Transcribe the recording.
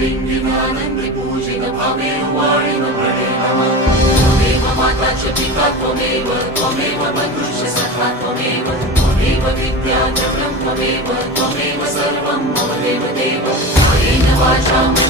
लिंगिनानन्दि पूजित भावे वाणिन प्रणे नमः त्वमेव माता च पिता त्वमेव बन्धुश्च सखा त्वमेव विद्या द्रव्यं त्वमेव सर्वं मम देव कायेन वाचा